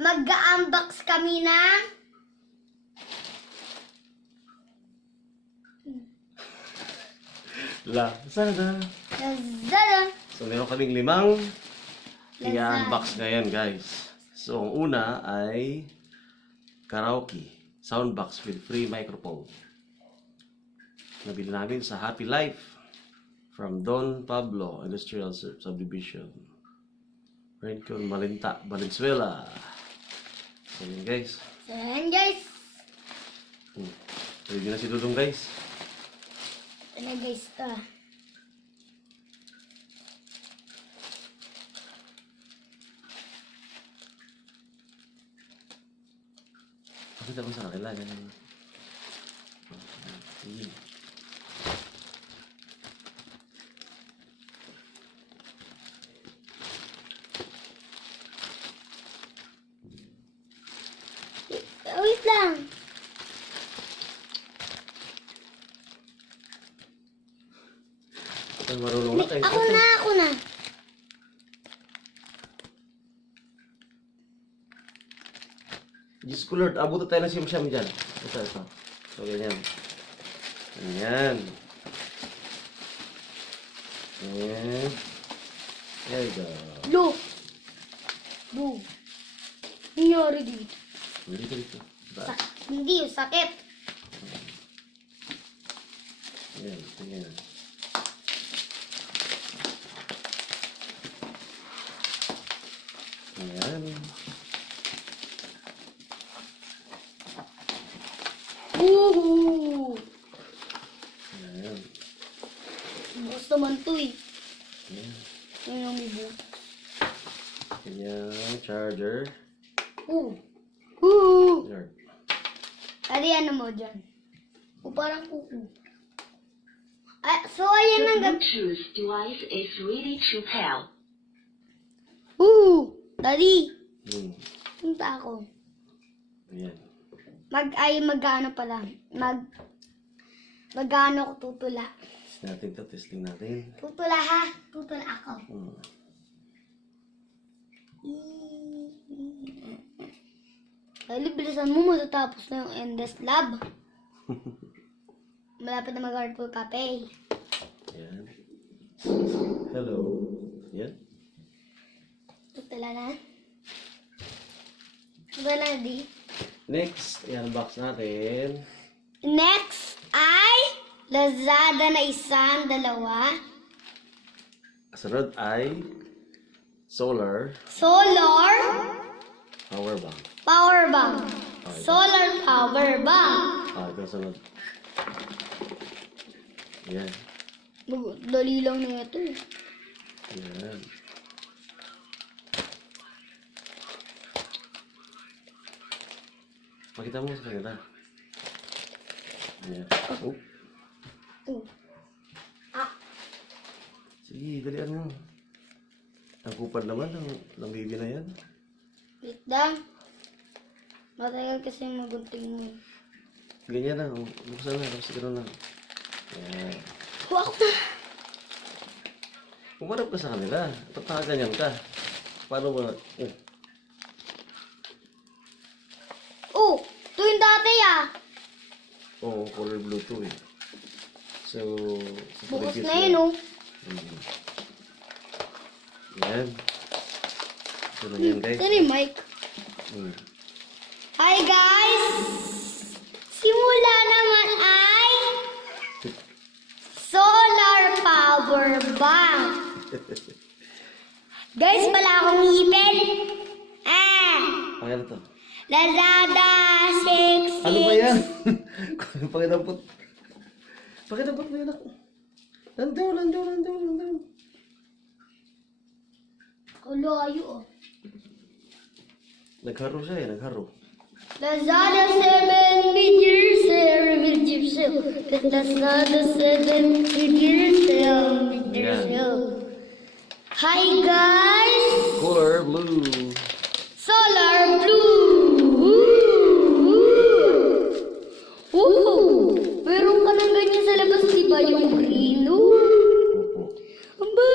mag-unbox kami ng Lazada. Lazada. So, meron kaming 5 i-unbox ngayon, guys. So, ang una ay karaoke soundbox with free microphone. Nabili namin sa Happy Life from Don Pablo Industrial Subdivision, Rincon, Malinta, Valenzuela. So, yun, guys. So, yan guys. Ready na si Dudong, guys. Ito na guys to. Pakita ko sa kanila. Ganun. Sige. Wait lang. Ay, marunong na kayo. Ako na. Diyos ko Lord, abuto tayo ng siyam-siyam dyan. Ito. So, ganyan. Ganyan. Ganyan. There you go. Look. Boom. Nangyari dito. Dito. Ba? Hindi, sakit. Ganyan. Ayan. Woohoo! Ayan. Bukas naman to eh. Ayan. Ngayon may bukas. Ganyan. Charger. Woo! Lord. Adi ano mo dyan? O parang kuku. Ah, so ayan ang Bluetooth device is ready to pair. Woo! Daddy! Punta ako. Ayan. Mag-ano pala. Mag-ano ko tutula. Testing natin. Tutula ha? Tutula ako. Dali, bilisan mo, matatapos na yung Endless Lab. Malapit na mag-hardcore cafe. Ayan. Hello. Ayan. Tutula na. Tutula na, di. Next, i-unbox natin. Next ay Lazada na isang, dalawa. Sunod ay solar Solar power bank. power bank. Solar power bank. Ito sunod. Ayan. Dali lang na ito eh. Ayan. Pakita mo sa kanila. Ayan. Oh. Sige, dalian mo. Ang kupad naman ng baby na yan. Wait lang. Matagal kasi magunting mo. Ganyan na. Buksan na. Tapos gano'n lang. Ayan. Huwag na. Umarap ka sa kanila. Ba't nakaganyan ka? Paano ba? Oh, ito yung dati ah. Oo, color blue to eh. So, sa Bukas previous na yun oh. Yan. Ito na yan, guys. Ito na yung mic. Hi guys! Simula naman ay solar power bank. Guys, pala akong ngipin. Pakita to. Lazada 6. Ano ba yan? Pakitampot. Pakitampot mo yan ako. Landaw. Kalayo oh. Nagharo siya eh, nagharo. Lazada 7 mid-year sale. Lazada 7 mid-year sale. Hi guys! Color blue. Solar blue! Meron ka ng ganyan sa labas, di ba yung green? Aba!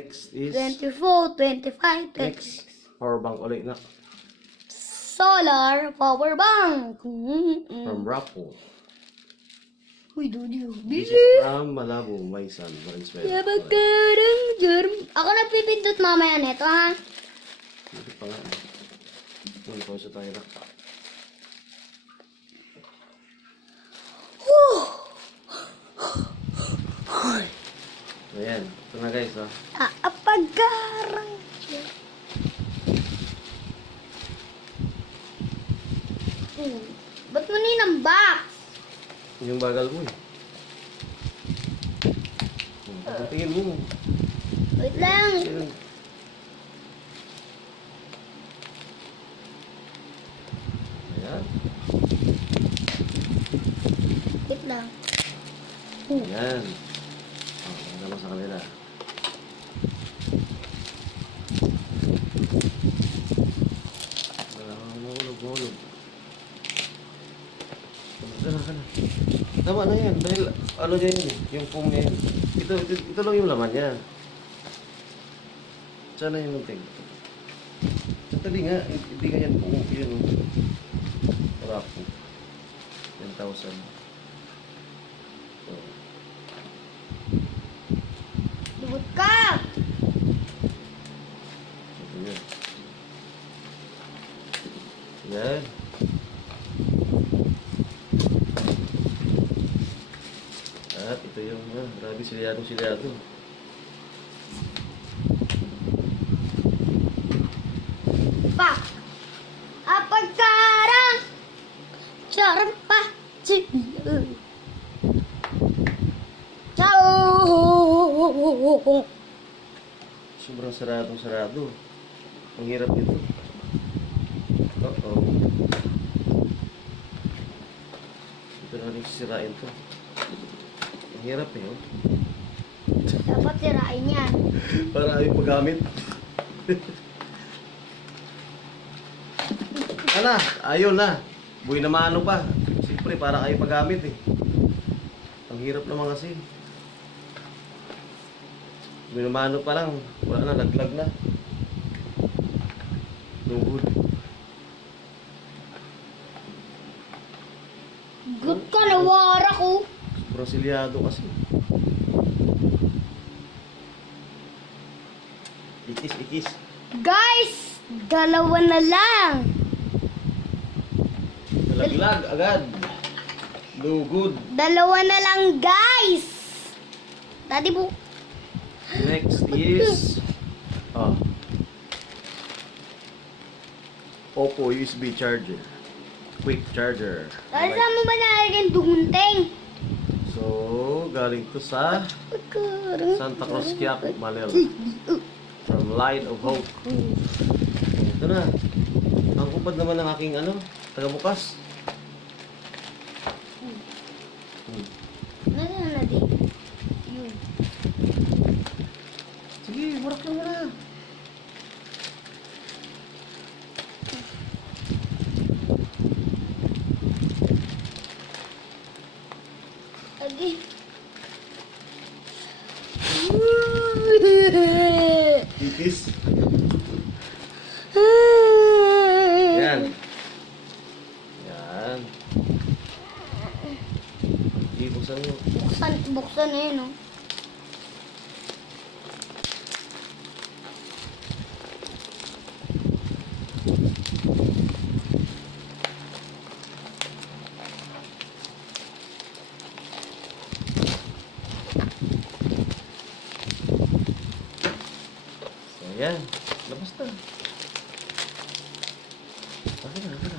Next is 24, 25, 26. next power bank ulit na Solar power bank. from Raffle. Uy, Dodi. This Bili. is from Malabo, Maisan, Valenzuela. Yabagkarang germ. Ako nagpipindot mamaya neto, ha? Hindi pa nga. Hindi pa sa tayo na. Ayan. Ito na guys, ha. Apagkarang germ. Ba't mo ninambak? Yung bagal mo eh. Tingin mo. Wait lang. Ayan. Ayan. Wait lang. Ayan. Oh, naman sa kanila. Mahulog. Kana. Tama na yan. Dahil ano dyan yun eh. Yung foam na yun. Ito lang yung laman yan. Sana yung munting. Tali nga. Hindi nga yan foam. Yun. Wala po. 10,000. So. Lubot ka! Ito yun. Yan. At ito yung grabe silyado. Pa! Apagkarang germ pa! Ciao! Sobrang sarado. Ang hirap nito. Uh-oh. Ito na rin sisirain to. Ang hirap eh, oh. Dapat sirain yan. Para ayaw paggamit. Ayaw na. Buhay na maano pa. Siyempre, para ayaw paggamit eh. Ang hirap naman kasi. Buhay na maano pa lang. Wala na, laglag na. No good. Good ka, nawara ko. Sobrang silyado kasi. Ikis. Guys, dalawa na lang. Nalaglag agad. No good. Dalawa na lang, guys. Daddy po. Next is Oppo USB charger. Quick charger. Daddy, saan mo ba nalagyan dugunting? So, galing to sa Santa Cruz, Quiapo, Manila. From Light of Hope. Ito na. Ang kupad naman ng aking taga-bukas. Nasaan na din? Yun. Sige, warak lang na. Lagi. Ikis. Yan. Ibuksan mo. Buksan na yun, oh. So, yan. Labas na. Akin na.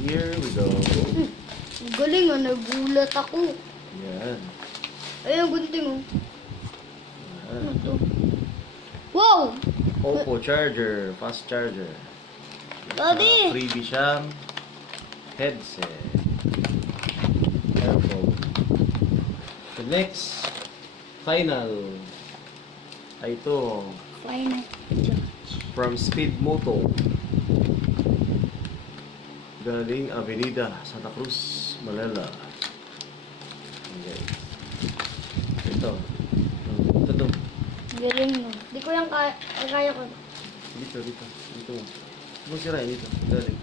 Here we go. Galing, ah. Nagulat ako. Yan. Ayun, gunting, oh. Yan. Wow! Oppo charger. Fast charger. Daddy! Freebie siyang headset. Earphone. The next, final, ay ito, Fine. from Speed Moto. Galing Avenida, Santa Cruz, Manila. Okay. Ito. Galing mo. Di ko yung kaya ko. Dito. Dito mo. Huwag mo sirain dito. Galing.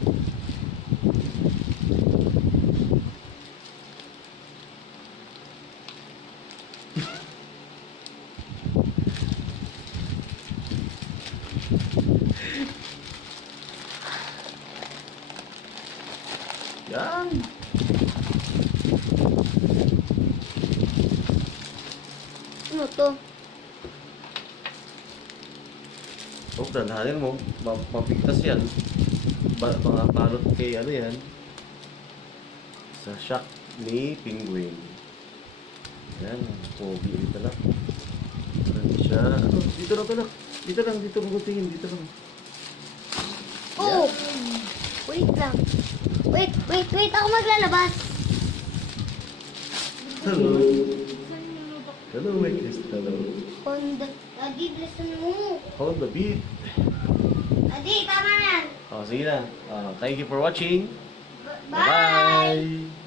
Yan. Ano to? Oh, dandanin mo. Mapigtas yan. Mga balot kay ano yan. Sa shock ni Penguin. Yan. Pogi dito lang. Ano siya? Ano? Dito lang talak. Dito magutingin. Dito lang. Oh! Wait lang. Wait. Ako maglalabas. Hello. Hello, Witness. Hello. Honda. Daddy, listen mo. Hold the beat. Daddy, tama na yan. Oh, sige na. Thank you for watching. Bye! Bye.